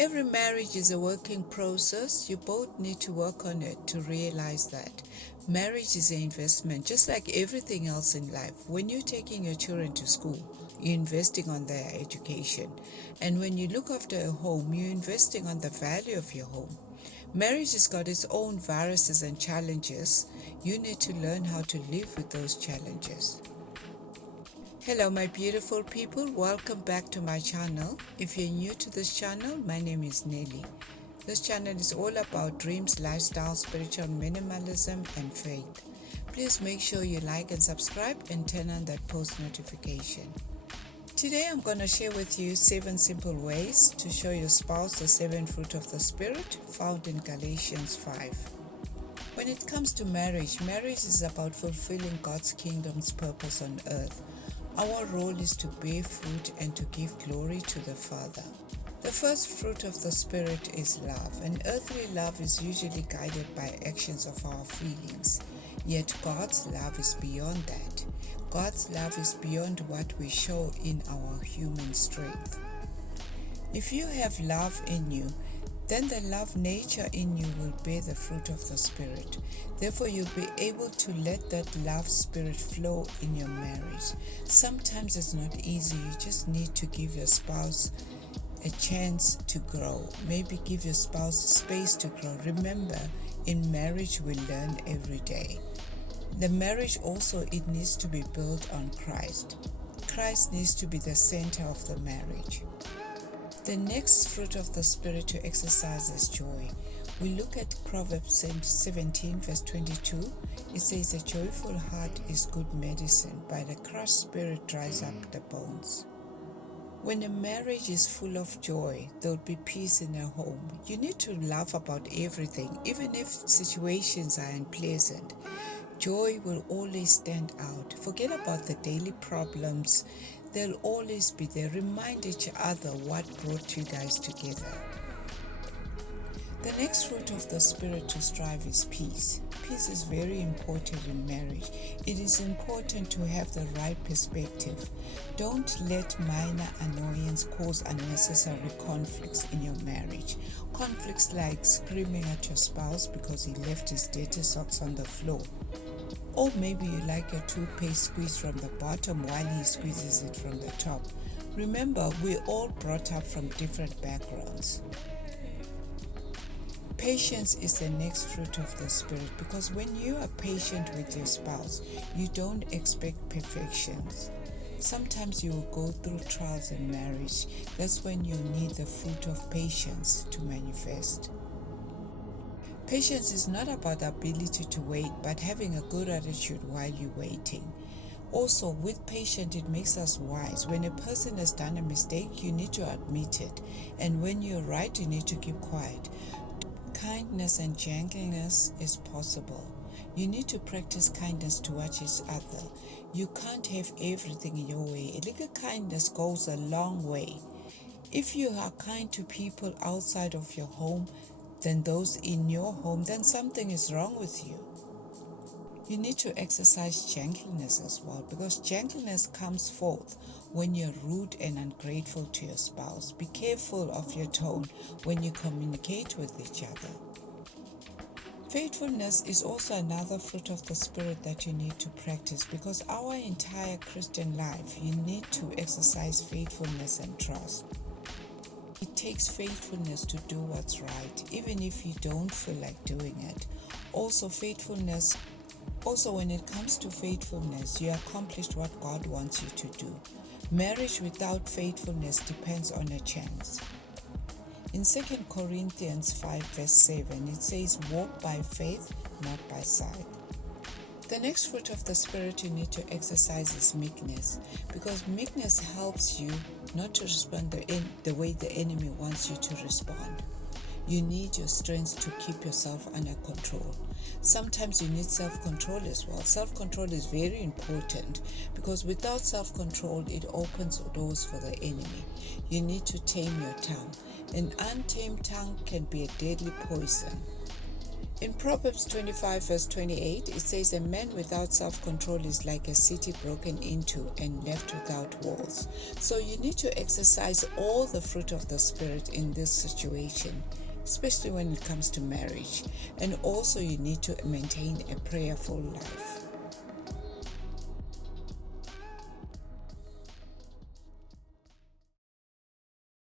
Every marriage is a working process. You both need to work on it to realize that. Marriage is an investment, just like everything else in life. When you're taking your children to school, you're investing on their education. And when you look after a home, you're investing on the value of your home. Marriage has got its own viruses and challenges. You need to learn how to live with those challenges. Hello my beautiful people, welcome back to my channel. If you're new to this channel, my name is Nelly. This channel is all about dreams, lifestyle, spiritual minimalism and faith. Please make sure you like and subscribe and turn on that post notification. Today I'm going to share with you 7 simple ways to show your spouse the 7 fruit of the Spirit found in Galatians 5. When it comes to marriage is about fulfilling God's kingdom's purpose on earth. Our role is to bear fruit and to give glory to the Father. The first fruit of the Spirit is love, and earthly love is usually guided by actions of our feelings. Yet God's love is beyond that. God's love is beyond what we show in our human strength. If you have love in you, then the love nature in you will bear the fruit of the Spirit. Therefore, you'll be able to let that love spirit flow in your marriage. Sometimes it's not easy. You just need to give your spouse a chance to grow. Maybe give your spouse space to grow. Remember, in marriage, we learn every day. The marriage also, it needs to be built on Christ. Christ needs to be the center of the marriage. The next fruit of the Spirit to exercise is joy. We look at Proverbs 17 verse 22. It says, a joyful heart is good medicine, but a crushed spirit dries up the bones. When a marriage is full of joy, there will be peace in a home. You need to laugh about everything, even if situations are unpleasant. Joy will always stand out. Forget about the daily problems. They'll always be there. Remind each other what brought you guys together. The next fruit of the Spirit to strive is peace. Peace is very important in marriage. It is important to have the right perspective. Don't let minor annoyance cause unnecessary conflicts in your marriage. Conflicts like screaming at your spouse because he left his dirty socks on the floor. Or maybe you like your toothpaste squeezed from the bottom while he squeezes it from the top. Remember, we're all brought up from different backgrounds. Patience is the next fruit of the Spirit, because when you are patient with your spouse, you don't expect perfections. Sometimes you will go through trials in marriage. That's when you need the fruit of patience to manifest. Patience is not about the ability to wait, but having a good attitude while you're waiting. Also, with patience, it makes us wise. When a person has done a mistake, you need to admit it. And when you're right, you need to keep quiet. Kindness and gentleness is possible. You need to practice kindness towards each other. You can't have everything in your way. A little kindness goes a long way. If you are kind to people outside of your home than those in your home, then something is wrong with you. You need to exercise gentleness as well, because gentleness comes forth when you're rude and ungrateful to your spouse. Be careful of your tone when you communicate with each other. Faithfulness is also another fruit of the Spirit that you need to practice, because our entire Christian life, you need to exercise faithfulness and trust. It takes faithfulness to do what's right, even if you don't feel like doing it. Also, when it comes to faithfulness, you accomplished what God wants you to do. Marriage without faithfulness depends on a chance. In 2 Corinthians 5 verse 7, it says, walk by faith, not by sight. The next fruit of the Spirit you need to exercise is meekness, because meekness helps you not to respond the way the enemy wants you to respond. You need your strength to keep yourself under control. Sometimes you need self-control as well. Self-control is very important, because without self-control, it opens doors for the enemy. You need to tame your tongue. An untamed tongue can be a deadly poison. In Proverbs 25 verse 28, it says, a man without self-control is like a city broken into and left without walls. So you need to exercise all the fruit of the Spirit in this situation, especially when it comes to marriage. And also you need to maintain a prayerful life.